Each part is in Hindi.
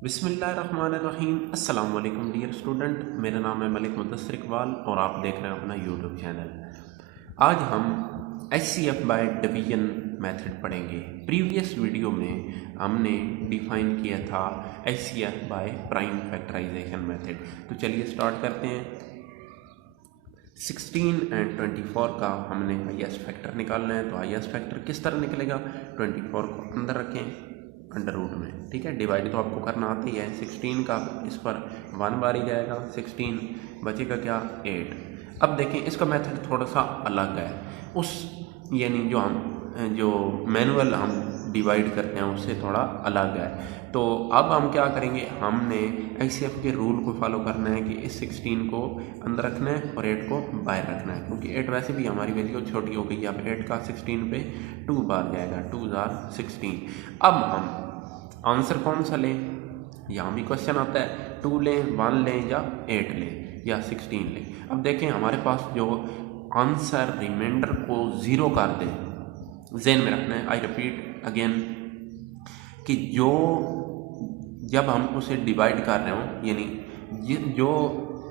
बिस्मिल्लाहिर्रहमानिर्रहीम। अस्सलाम वालेकुम डियर स्टूडेंट, मेरा नाम है मलिक मुदस्सिर इकबाल और आप देख रहे हैं अपना यूट्यूब चैनल। आज हम H C F by division method पढ़ेंगे। प्रीवियस वीडियो में हमने डिफाइन किया था H C F by prime factorisation method. तो चलिए स्टार्ट करते हैं। 16 एंड 24 का हमने हाईएस्ट फैक्टर निकालना है। तो हाईएस्ट फैक्टर किस तरह निकलेगा? 24 को अंदर रखें अंडर रूट में, ठीक है। डिवाइड तो आपको करना आता ही है। 16 का इस पर 1 बार ही जाएगा, 16 बचेगा क्या? 8। अब देखें इसका मेथड थोड़ा सा अलग है उस यानी जो मैनुअल हम डिवाइड करते हैं उससे थोड़ा अलग है। तो अब हम क्या करेंगे, हमने एचसीएफ के रूल को फॉलो करना है कि इस 16 को अंदर रखना है और 8 को बाहर रखना है, क्योंकि 8 वैसे भी हमारी वैल्यू छोटी हो गई है। अब 8 का 16 पे 2 बार जाएगा, 2 जार 16। अब हम आंसर कौन सा लें? यहाँ भी क्वेश्चन आता है 2 लें, 1 लें या 8 लें या 16 लें। अब देखें हमारे पास जो आंसर रिमाइंडर को 0 कर दे, ज़हन में रखना है। आई रिपीट अगेन कि जब हम उसे डिवाइड कर रहे हो यानी जो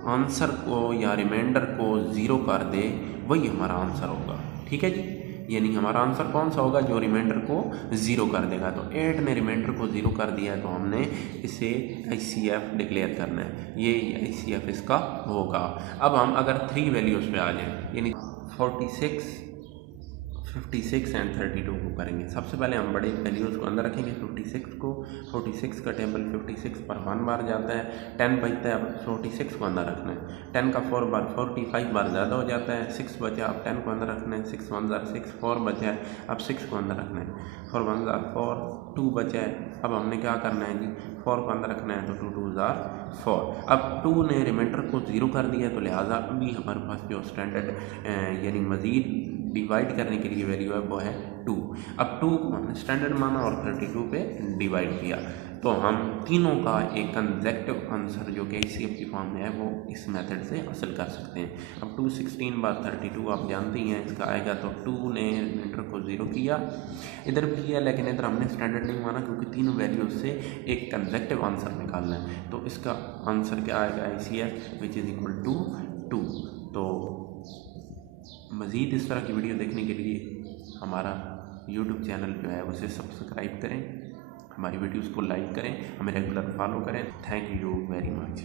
आंसर को या रिमाइंडर को 0 कर दे वही हमारा आंसर होगा, ठीक है जी। यानी हमारा आंसर कौन सा होगा? जो रिमाइंडर को 0 कर देगा। तो 8 ने रिमाइंडर को 0 कर दिया है तो हमने इसे एचसीएफ डिक्लेयर करना है, ये एचसीएफ इसका होगा। अब हम अगर 3 वैल्यूज़ पे आ जाएं यानी 46, 56 एंड 32 को करेंगे। सबसे पहले हम बड़े वैल्यूज़ को अंदर रखेंगे। 56 को, 46 का टेबल 56 पर 1 बार जाता है, 10 बचता है। अब 46 को अंदर रखना है। 10 का 4 बार 45 बार ज़्यादा हो जाता है। 6 बचा, अब 10 को अंदर रखना है। 6 1 जार 6, 4 बचा है, अब 6 को अंदर रखना है। 4 1 जार 4, 2 बचा है। अब हमने क्या करना है जी? 4 को अंदर रखना है, तो 2 2 जार 4। अब 2 ने रिमाइंडर को 0 कर दिया, तो लिहाजा अभी हमारे पास जो स्टैंडर्ड यानी मज़ीद डिवाइड करने के लिए वैल्यू है वो है 2। अब 2 को हमने स्टैंडर्ड माना और 32 पे डिवाइड किया, तो हम तीनों का एक कंसेक्टिव आंसर जो कि एचसीएफ की फॉर्म में है वो इस मेथड से हासिल कर सकते हैं। अब 2 16 बार 32 आप जानते ही हैं इसका आएगा। तो 2 ने रिमाइंडर को 0 किया, इधर भी किया, लेकिन इधर हमने स्टैंडर्ड नहीं माना क्योंकि तीनों वैल्यू से एक कंसेक्टिव आंसर निकालना है। तो इसका आंसर क्या आएगा? HCF which is equal to 2। तो मज़ीद इस तरह की वीडियो देखने के लिए हमारा यूट्यूब चैनल जो है उसे सब्सक्राइब करें, हमारी वीडियोस को लाइक करें, हमें रेगुलर फॉलो करें। Thank you very much.